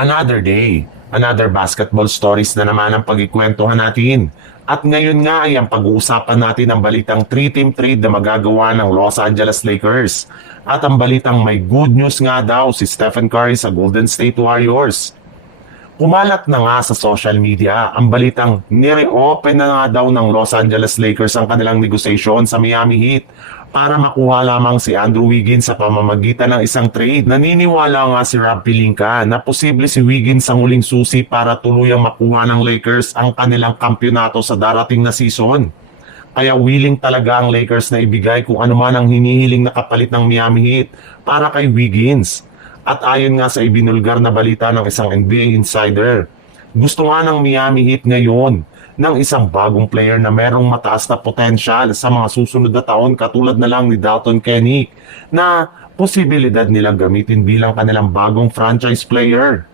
Another day, another basketball stories na naman ang pagkikwentuhan natin. At ngayon nga ay ang pag-uusapan natin ang balitang 3-team trade na magagawa ng Los Angeles Lakers. At ang balitang may good news nga daw si Stephen Curry sa Golden State Warriors. Kumalat na nga sa social media ang balitang nire-open na nga daw ng Los Angeles Lakers ang kanilang negosasyon sa Miami Heat para makuha lamang si Andrew Wiggins sa pamamagitan ng isang trade. Naniniwala nga si Rob Pelinka na posible si Wiggins ang huling susi para tuluyang makuha ng Lakers ang kanilang kampyonato sa darating na season. Kaya willing talaga ang Lakers na ibigay kung ano man ang hinihiling na kapalit ng Miami Heat para kay Wiggins. At ayon nga sa ibinulgar na balita ng isang NBA insider, gusto nga ng Miami Heat ngayon ng isang bagong player na merong mataas na potensyal sa mga susunod na taon katulad na lang ni Dalton Kenick na posibilidad nilang gamitin bilang kanilang bagong franchise player.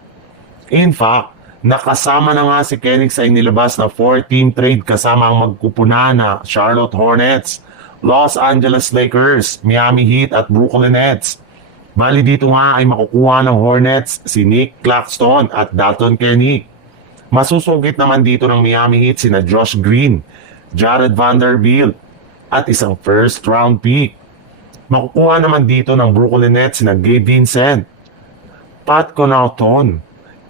In fact, nakasama na nga si Kenick sa inilabas na 4-team trade kasama ang magkupuna na Charlotte Hornets, Los Angeles Lakers, Miami Heat at Brooklyn Nets. Bali dito nga ay makukuha ng Hornets si Nick Claxton at Dalton Kenick. Masusugit naman dito ng Miami Heat sina Josh Green, Jared Vanderbilt at isang first round pick. Makukuha naman dito ng Brooklyn Nets sina Gabe Vincent, Pat Connaughton,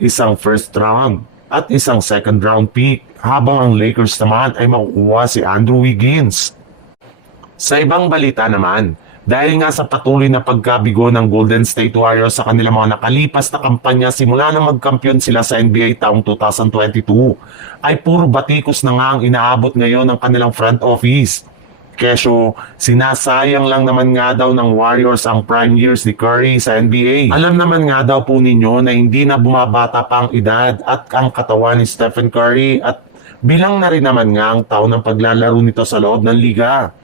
isang first round at isang second round pick, habang ang Lakers naman ay makukuha si Andrew Wiggins. Sa ibang balita naman, dahil nga sa patuloy na pagkabigo ng Golden State Warriors sa kanilang mga nakalipas na kampanya simula na magkampiyon sila sa NBA taong 2022, ay puro batikos na nga ang inaabot ngayon ng kanilang front office. Kesyo, sinasayang lang naman nga daw ng Warriors ang prime years ni Curry sa NBA. Alam naman nga daw po ninyo na hindi na bumabata pa ang edad at ang katawan ni Stephen Curry at bilang na rin naman nga ang taon ng paglalaro nito sa loob ng liga.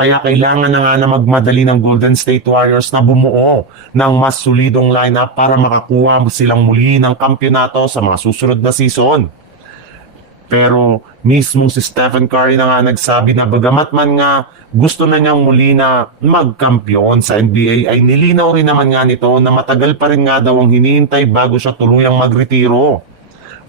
Kaya kailangan na nga na magmadali ng Golden State Warriors na bumuo ng mas solidong lineup para makakuha silang muli ng kampyonato sa mga susunod na season. Pero mismo si Stephen Curry na nga nagsabi na bagamat man nga gusto na niyang muli na magkampyon sa NBA, ay nilinaw rin naman nga nito na matagal pa rin nga daw ang hinihintay bago siya tuluyang magretiro.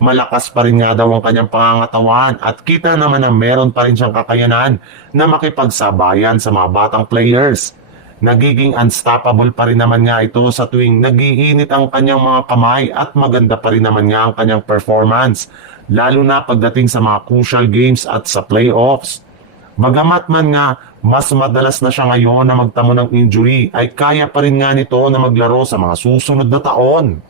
Malakas pa rin nga daw ang kanyang pangangatawan at kita naman na meron pa rin siyang kakayanan na makipagsabayan sa mga batang players. Nagiging unstoppable pa rin naman nga ito sa tuwing nagiinit ang kanyang mga kamay at maganda pa rin naman nga ang kanyang performance, lalo na pagdating sa mga crucial games at sa playoffs. Bagamat man nga mas madalas na siya ngayon na magtamo ng injury, ay kaya pa rin nga nito na maglaro sa mga susunod na taon.